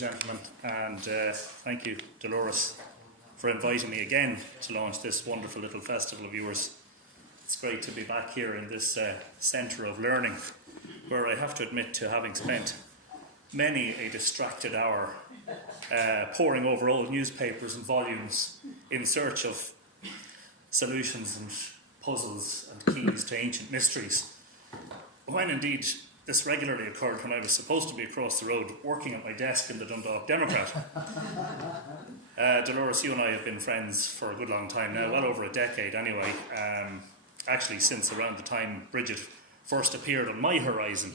and gentlemen, and thank you, Dolores, for inviting me again to launch this wonderful little festival of yours. It's great to be back here in this centre of learning, where I have to admit to having spent many a distracted hour poring over old newspapers and volumes in search of solutions and puzzles and keys to ancient mysteries, when indeed this regularly occurred when I was supposed to be across the road working at my desk in the Dundalk Democrat. Dolores, you and I have been friends for a good long time now, well over a decade anyway, actually since around the time Brigid first appeared on my horizon,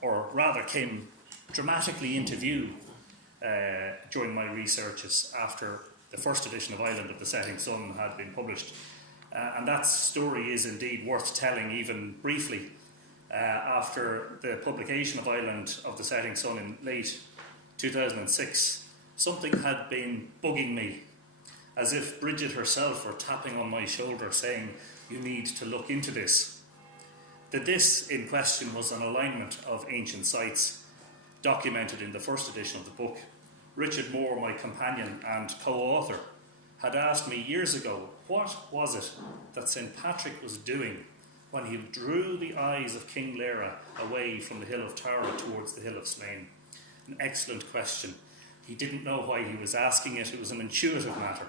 or rather came dramatically into view during my researches after the first edition of Island of the Setting Sun had been published. And that story is indeed worth telling, even briefly. After the publication of Island of the Setting Sun in late 2006, something had been bugging me, as if Brigid herself were tapping on my shoulder saying, "You need to look into this." The "this" in question was an alignment of ancient sites documented in the first edition of the book. Richard Moore, my companion and co-author, had asked me years ago, what was it that St. Patrick was doing when he drew the eyes of King Lera away from the hill of Tara towards the hill of Slane? An excellent question. He didn't know why he was asking it. It was an intuitive matter.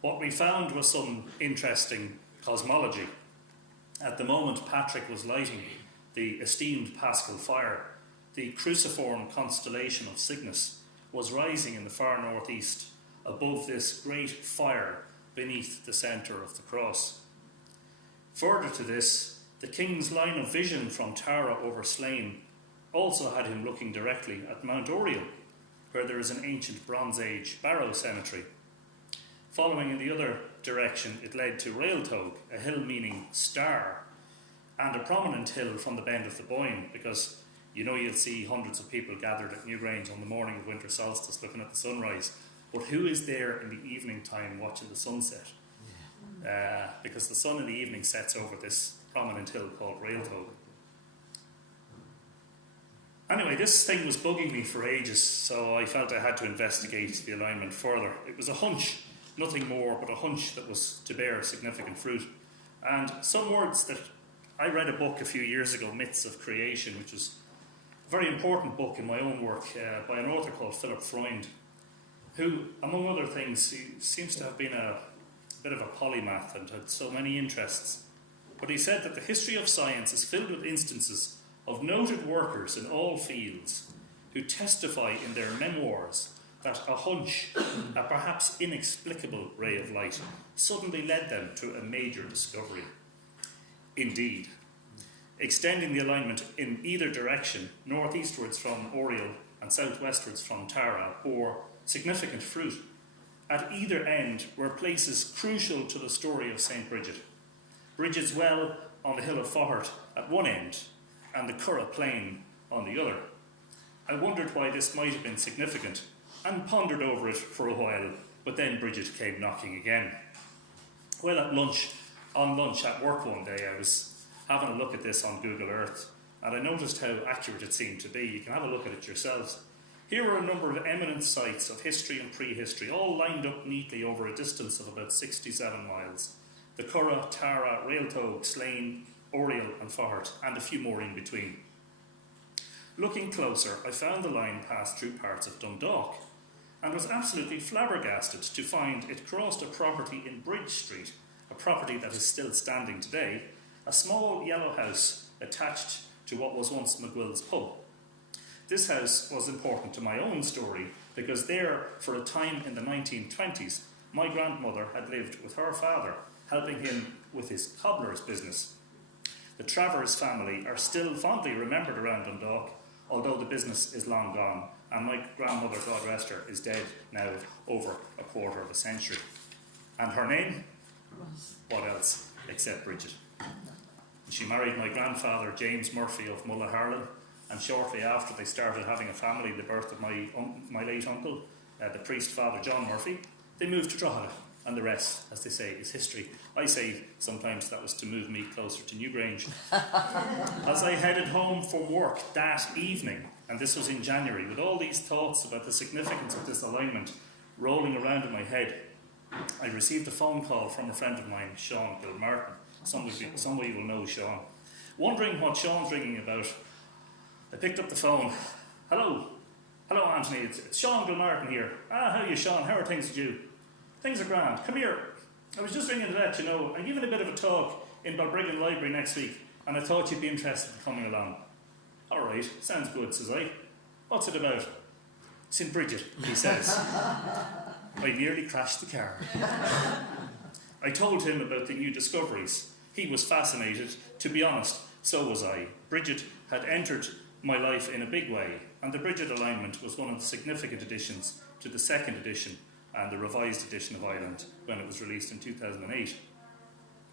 What we found was some interesting cosmology. At the moment Patrick was lighting the esteemed Paschal fire, the cruciform constellation of Cygnus was rising in the far northeast above this great fire beneath the centre of the cross. Further to this, the king's line of vision from Tara over Slane also had him looking directly at Mount Oriel, where there is an ancient Bronze Age barrow cemetery. Following in the other direction, it led to Railtog, a hill meaning star, and a prominent hill from the bend of the Boyne, because you know you'll see hundreds of people gathered at Newgrange on the morning of winter solstice looking at the sunrise. But who is there in the evening time watching the sunset? Because the sun in the evening sets over this prominent hill called Railtog. Anyway, this thing was bugging me for ages, so I felt I had to investigate the alignment further. It was a hunch, nothing more, but a hunch that was to bear significant fruit. And some words that I read a book a few years ago, Myths of Creation, which was a very important book in my own work by an author called Philip Freund, who, among other things, he seems to have been a bit of a polymath and had so many interests. But he said that the history of science is filled with instances of noted workers in all fields who testify in their memoirs that a hunch, a perhaps inexplicable ray of light, suddenly led them to a major discovery. Indeed, extending the alignment in either direction, northeastwards from Oriel and southwestwards from Tara, bore significant fruit. At either end were places crucial to the story of St. Brigid. Brigid's Well on the hill of Faughart at one end, and the Curragh Plain on the other. I wondered why this might have been significant, and pondered over it for a while, but then Brigid came knocking again. Well, on lunch at work one day, I was having a look at this on Google Earth, and I noticed how accurate it seemed to be. You can have a look at it yourselves. Here are a number of eminent sites of history and prehistory, all lined up neatly over a distance of about 67 miles. The Curragh, Tara, Railtog, Slane, Oriel and Faughart, and a few more in between. Looking closer, I found the line passed through parts of Dundalk, and was absolutely flabbergasted to find it crossed a property in Bridge Street, a property that is still standing today, a small yellow house attached to what was once McGuill's pub. This house was important to my own story because there, for a time in the 1920s, my grandmother had lived with her father, helping him with his cobbler's business. The Travers family are still fondly remembered around Dundalk, although the business is long gone, and my grandmother, God rest her, is dead now over a quarter of a century. And her name? What else except Brigid? She married my grandfather, James Murphy of Mythical Ireland, and shortly after they started having a family, the birth of my late uncle, the priest Father John Murphy, they moved to Drogheda and the rest, as they say, is history. I say sometimes that was to move me closer to Newgrange. As I headed home from work that evening, and this was in January, with all these thoughts about the significance of this alignment rolling around in my head, I received a phone call from a friend of mine, Sean Gilmartin. Some of you will know Sean. Wondering what Sean's ringing about, I picked up the phone. Hello, Anthony, it's Sean Gilmartin here. How are you, Sean? How are things with you? Things are grand. Come here. I was just ringing to let you know, I'm giving a bit of a talk in Brigid Library next week, and I thought you'd be interested in coming along. All right, sounds good, says I. What's it about? It's in Brigid, he says. I nearly crashed the car. I told him about the new discoveries. He was fascinated. To be honest, so was I. Brigid had entered my life in a big way, and the Brigid alignment was one of the significant additions to the second edition and the revised edition of Ireland when it was released in 2008.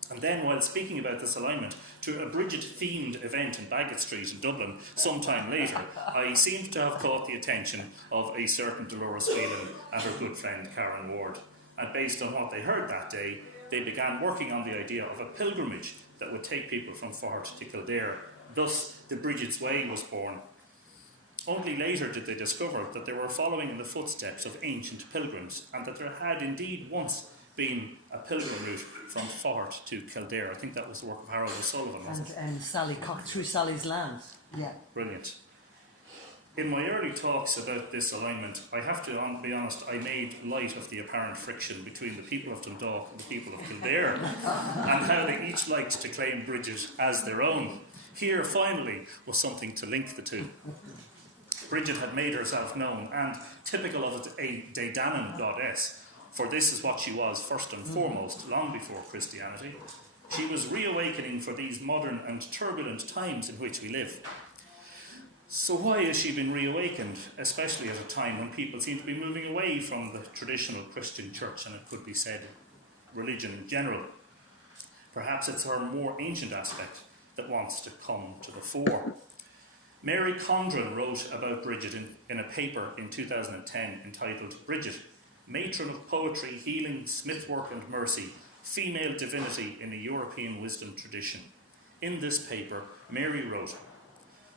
And then, while speaking about this alignment to a Brigid-themed event in Baggot Street in Dublin sometime later, I seemed to have caught the attention of a certain Dolores Phelan and her good friend Karen Ward. And based on what they heard that day, they began working on the idea of a pilgrimage that would take people from Faughart to Kildare. Thus, the Brigid's Way was born. Only later did they discover that they were following in the footsteps of ancient pilgrims, and that there had indeed once been a pilgrim route from Faughart to Kildare. I think that was the work of Harold O'Sullivan, wasn't it? And Sally Cock through Sally's land. Yeah. Brilliant. In my early talks about this alignment, I have to be honest, I made light of the apparent friction between the people of Dundalk and the people of Kildare, and how they each liked to claim Brigid as their own. Here, finally, was something to link the two. Brigid had made herself known, and typical of a Deidanan goddess, for this is what she was first and foremost, long before Christianity. She was reawakening for these modern and turbulent times in which we live. So why has she been reawakened, especially at a time when people seem to be moving away from the traditional Christian church, and it could be said religion in general? Perhaps it's her more ancient aspect that wants to come to the fore. Mary Condren wrote about Brigid in a paper in 2010 entitled Brigid, Matron of Poetry, Healing, Smithwork and Mercy, Female Divinity in a European Wisdom Tradition. In this paper, Mary wrote,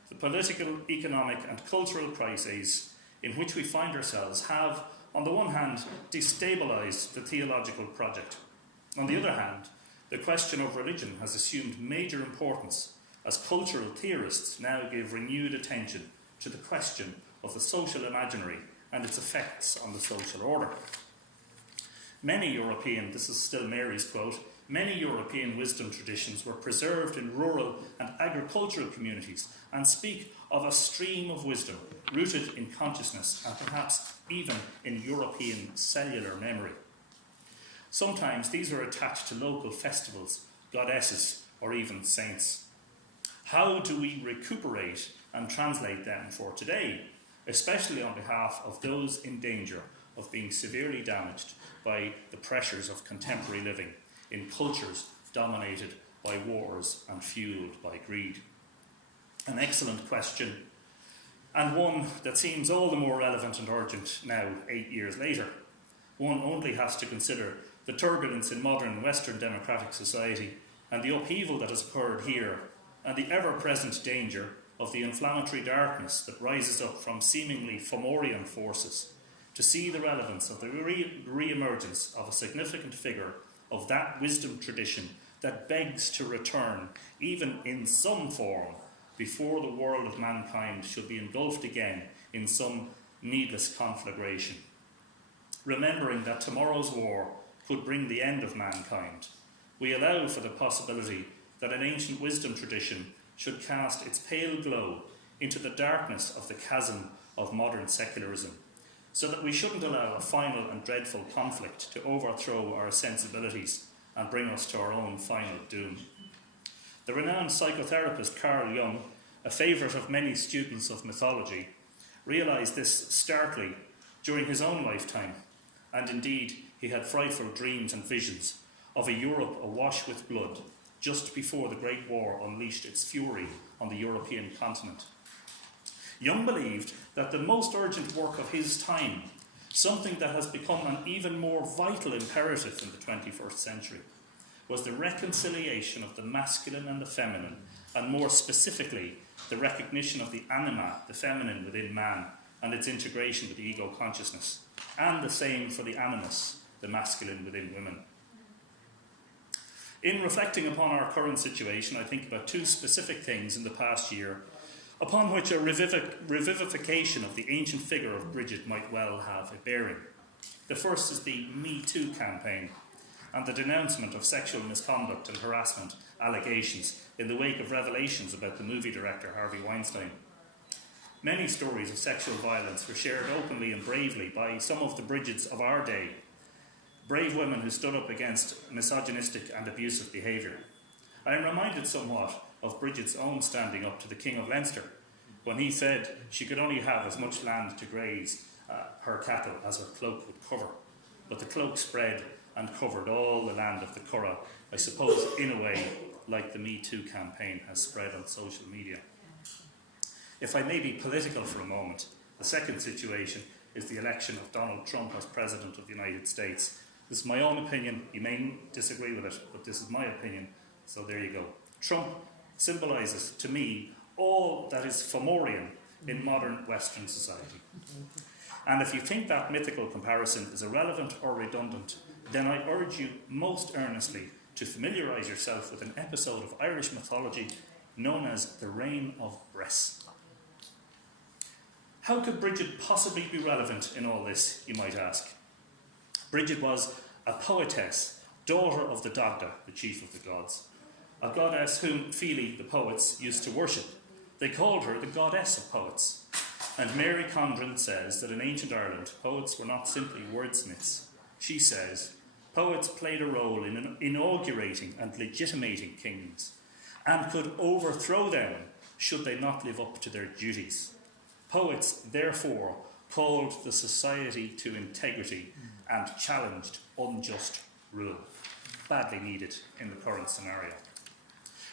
the political, economic and cultural crises in which we find ourselves have, on the one hand, destabilised the theological project. On the other hand, the question of religion has assumed major importance as cultural theorists now give renewed attention to the question of the social imaginary and its effects on the social order. Many European, this is still Mary's quote, many European wisdom traditions were preserved in rural and agricultural communities and speak of a stream of wisdom rooted in consciousness and perhaps even in European cellular memory. Sometimes these are attached to local festivals, goddesses, or even saints. How do we recuperate and translate them for today, especially on behalf of those in danger of being severely damaged by the pressures of contemporary living in cultures dominated by wars and fueled by greed? An excellent question, and one that seems all the more relevant and urgent now, 8 years later. One only has to consider the turbulence in modern Western democratic society and the upheaval that has occurred here, and the ever-present danger of the inflammatory darkness that rises up from seemingly Fomorian forces, to see the relevance of the re-emergence of a significant figure of that wisdom tradition that begs to return, even in some form, before the world of mankind should be engulfed again in some needless conflagration. Remembering that tomorrow's war could bring the end of mankind, we allow for the possibility that an ancient wisdom tradition should cast its pale glow into the darkness of the chasm of modern secularism, so that we shouldn't allow a final and dreadful conflict to overthrow our sensibilities and bring us to our own final doom. The renowned psychotherapist Carl Jung, a favourite of many students of mythology, realised this starkly during his own lifetime, and indeed he had frightful dreams and visions of a Europe awash with blood just before the Great War unleashed its fury on the European continent. Jung believed that the most urgent work of his time something that has become an even more vital imperative in the 21st century, was the reconciliation of the masculine and the feminine, and more specifically, the recognition of the anima, the feminine within man, and its integration with the ego consciousness, and the same for the animus, the masculine within women. In reflecting upon our current situation, I think about two specific things in the past year upon which a revivification of the ancient figure of Brigid might well have a bearing. The first is the Me Too campaign and the denouncement of sexual misconduct and harassment allegations in the wake of revelations about the movie director Harvey Weinstein. Many stories of sexual violence were shared openly and bravely by some of the Brigids of our day, brave women who stood up against misogynistic and abusive behaviour. I am reminded somewhat of Brigid's own standing up to the King of Leinster when he said she could only have as much land to graze her cattle as her cloak would cover. But the cloak spread and covered all the land of the Curragh, I suppose in a way like the Me Too campaign has spread on social media. If I may be political for a moment, the second situation is the election of Donald Trump as President of the United States. This is my own opinion. You may disagree with it, but this is my opinion, so there you go. Trump symbolises, to me, all that is Faughmorian in modern Western society. And if you think that mythical comparison is irrelevant or redundant, then I urge you most earnestly to familiarise yourself with an episode of Irish mythology known as the Reign of Bress. How could Brigid possibly be relevant in all this, you might ask? Brigid was a poetess, daughter of the Dagda, the chief of the gods, a goddess whom Feely, the poets, used to worship. They called her the goddess of poets. And Mary Condren says that in ancient Ireland, poets were not simply wordsmiths. She says, poets played a role in inaugurating and legitimating kings, and could overthrow them should they not live up to their duties. Poets, therefore, called the society to integrity and challenged unjust rule, badly needed in the current scenario.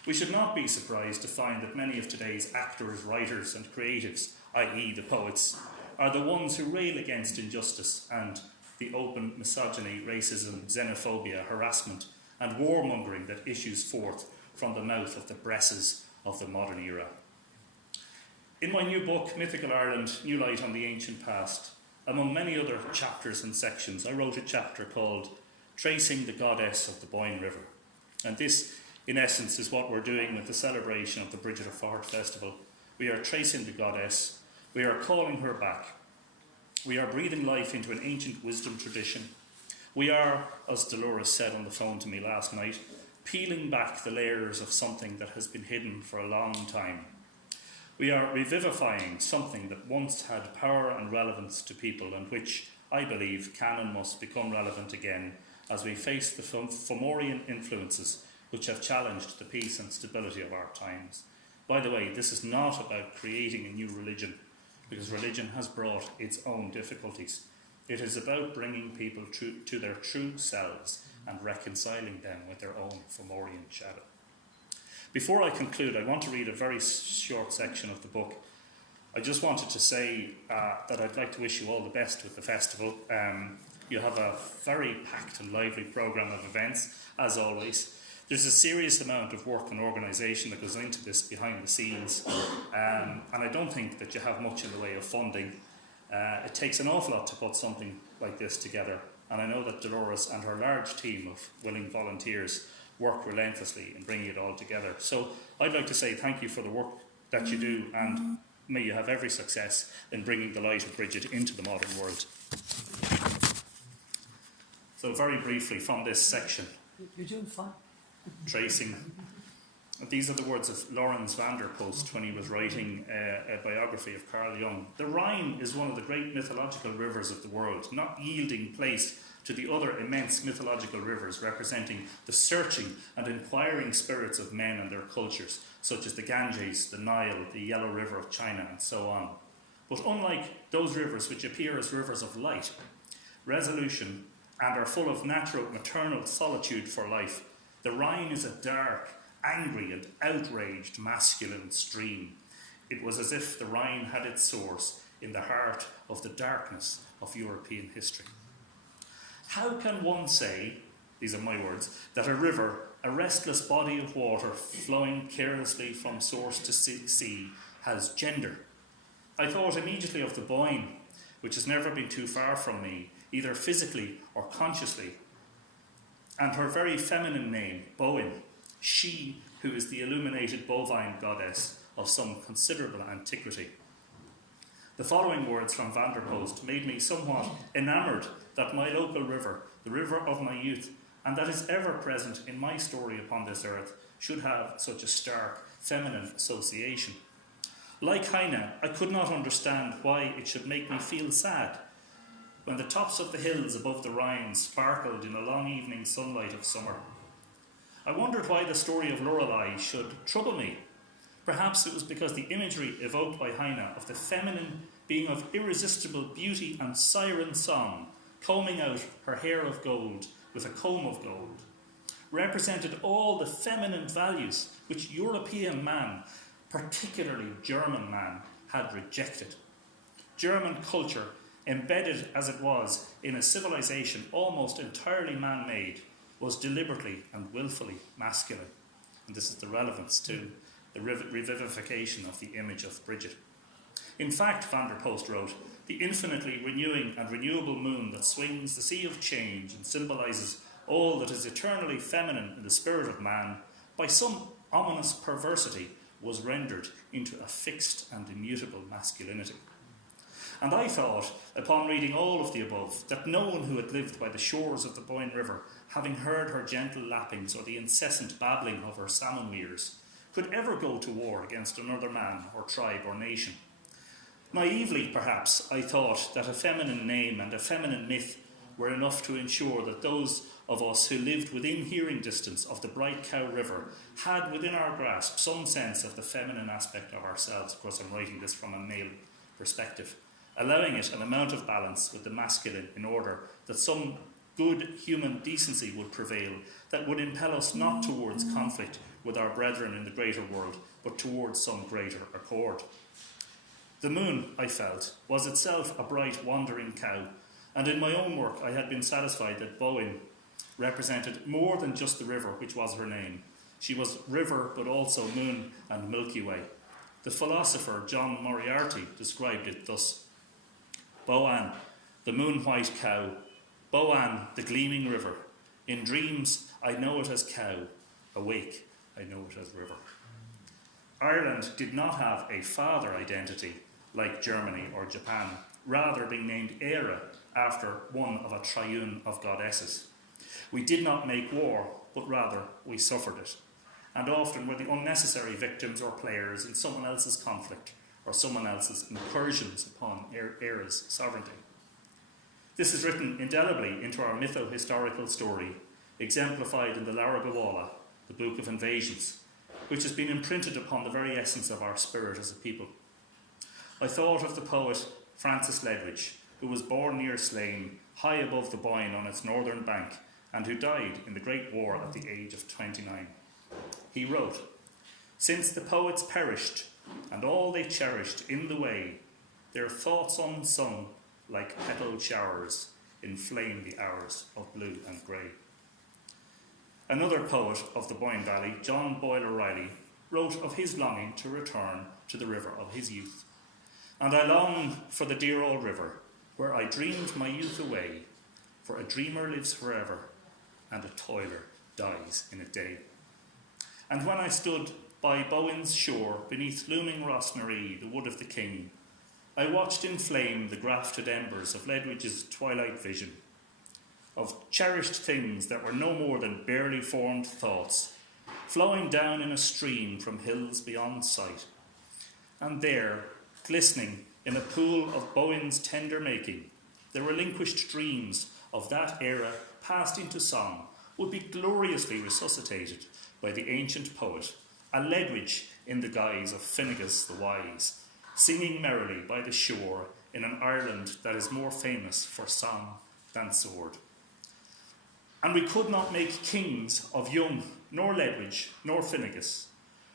We should not be surprised to find that many of today's actors, writers and creatives, i.e. the poets, are the ones who rail against injustice and the open misogyny, racism, xenophobia, harassment and warmongering that issues forth from the mouth of the Bresses of the modern era. In my new book, Mythical Ireland, New Light on the Ancient Past, among many other chapters and sections, I wrote a chapter called Tracing the Goddess of the Boyne River. And this, in essence, is what we're doing with the celebration of the Brigid of Faughart Festival. We are tracing the goddess, we are calling her back, we are breathing life into an ancient wisdom tradition. We are, as Dolores said on the phone to me last night, peeling back the layers of something that has been hidden for a long time. We are revivifying something that once had power and relevance to people and which, I believe, can and must become relevant again as we face the Faughmorian influences which have challenged the peace and stability of our times. By the way, this is not about creating a new religion, because religion has brought its own difficulties. It is about bringing people to their true selves and reconciling them with their own Faughmorian shadow. Before I conclude, I want to read a very short section of the book. I just wanted to say that I'd like to wish you all the best with the festival. You have a very packed and lively programme of events, as always. There's a serious amount of work and organisation that goes into this behind the scenes, and I don't think that you have much in the way of funding. It takes an awful lot to put something like this together, and I know that Dolores and her large team of willing volunteers work relentlessly in bringing it all together. So I'd like to say thank you for the work that you do, and may you have every success in bringing the light of Brigid into the modern world. So very briefly from this section. You're doing fine. Tracing. These are the words of Lawrence van der Post when he was writing a biography of Carl Jung. The Rhine is one of the great mythological rivers of the world, not yielding place to the other immense mythological rivers representing the searching and inquiring spirits of men and their cultures, such as the Ganges, the Nile, the Yellow River of China, and so on. But unlike those rivers which appear as rivers of light, resolution, and are full of natural maternal solitude for life, the Rhine is a dark, angry and outraged masculine stream. It was as if the Rhine had its source in the heart of the darkness of European history. How can one say, these are my words, that a river, a restless body of water flowing carelessly from source to sea, has gender? I thought immediately of the Boyne, which has never been too far from me, either physically or consciously, and her very feminine name, Bowen, she who is the illuminated bovine goddess of some considerable antiquity. The following words from Van der Post made me somewhat enamoured that my local river, the river of my youth, and that is ever present in my story upon this earth, should have such a stark feminine association. Like Heine, I could not understand why it should make me feel sad when the tops of the hills above the Rhine sparkled in the long evening sunlight of summer. I wondered why the story of Lorelei should trouble me. Perhaps it was because the imagery evoked by Heine of the feminine being of irresistible beauty and siren song, combing out her hair of gold with a comb of gold, represented all the feminine values which European man, particularly German man, had rejected. German culture, embedded as it was in a civilization almost entirely man-made, was deliberately and willfully masculine. And this is the relevance to the revivification of the image of Brigid. In fact, Van der Post wrote, the infinitely renewing and renewable moon that swings the sea of change and symbolises all that is eternally feminine in the spirit of man, by some ominous perversity was rendered into a fixed and immutable masculinity. And I thought, upon reading all of the above, that no one who had lived by the shores of the Boyne River, having heard her gentle lappings or the incessant babbling of her salmon weirs, could ever go to war against another man or tribe or nation. Naively, perhaps, I thought that a feminine name and a feminine myth were enough to ensure that those of us who lived within hearing distance of the Bright Cow River had within our grasp some sense of the feminine aspect of ourselves. Of course, I'm writing this from a male perspective, allowing it an amount of balance with the masculine in order that some good human decency would prevail that would impel us not towards conflict with our brethren in the greater world, but towards some greater accord. The moon, I felt, was itself a bright wandering cow, and in my own work I had been satisfied that Bowen represented more than just the river, which was her name. She was river, but also moon and Milky Way. The philosopher John Moriarty described it thus: Boan, the moon-white cow, Boan, the gleaming river. In dreams I know it as cow, awake I know it as river. Ireland did not have a father identity like Germany or Japan, rather being named Éire after one of a triune of goddesses. We did not make war, but rather we suffered it, and often were the unnecessary victims or players in someone else's conflict or someone else's incursions upon Éire's sovereignty. This is written indelibly into our mytho-historical story, exemplified in the Lara Gawala, the Book of Invasions, which has been imprinted upon the very essence of our spirit as a people. I thought of the poet Francis Ledwidge, who was born near Slane, high above the Boyne on its northern bank, and who died in the Great War at the age of 29. He wrote, "Since the poets perished, and all they cherished in the way, their thoughts unsung, like petalled showers, inflame the hours of blue and grey." Another poet of the Boyne Valley, John Boyle O'Reilly, wrote of his longing to return to the river of his youth. "And I long for the dear old river, where I dreamed my youth away, for a dreamer lives forever, and a toiler dies in a day. And when I stood by Bowen's shore, beneath looming Rosnaree, the wood of the king, I watched in flame the grafted embers of Ledwidge's twilight vision, of cherished things that were no more than barely formed thoughts, flowing down in a stream from hills beyond sight. And there, glistening in a pool of Bowen's tender making, the relinquished dreams of that era passed into song would be gloriously resuscitated by the ancient poet, a Ledwidge in the guise of Finnegas the Wise, singing merrily by the shore in an Ireland that is more famous for song than sword. And we could not make kings of Young, nor Ledwidge, nor Finnegas,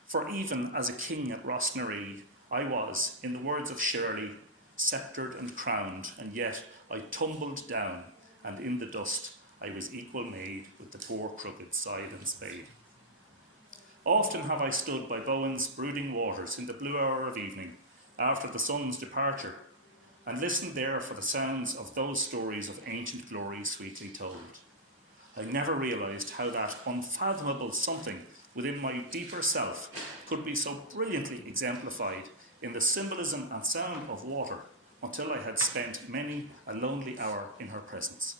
for even as a king at Rosnaree, I was, in the words of Shirley, sceptred and crowned, and yet I tumbled down, and in the dust I was equal made with the poor crooked scythe and spade. Often have I stood by Bowen's brooding waters in the blue hour of evening, after the sun's departure, and listened there for the sounds of those stories of ancient glory sweetly told. I never realised how that unfathomable something within my deeper self could be so brilliantly exemplified in the symbolism and sound of water until I had spent many a lonely hour in her presence.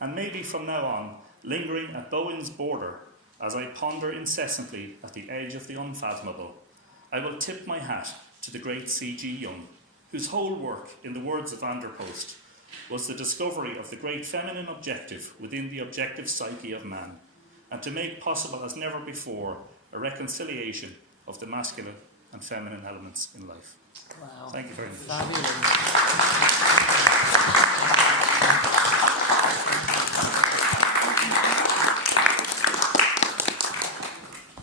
And maybe from now on, lingering at Bowen's border, as I ponder incessantly at the edge of the unfathomable, I will tip my hat to the great C.G. Jung, whose whole work, in the words of Vanderpost, was the discovery of the great feminine objective within the objective psyche of man, and to make possible as never before a reconciliation of the masculine and feminine elements in life. Wow. Thank you very much. Fabulous.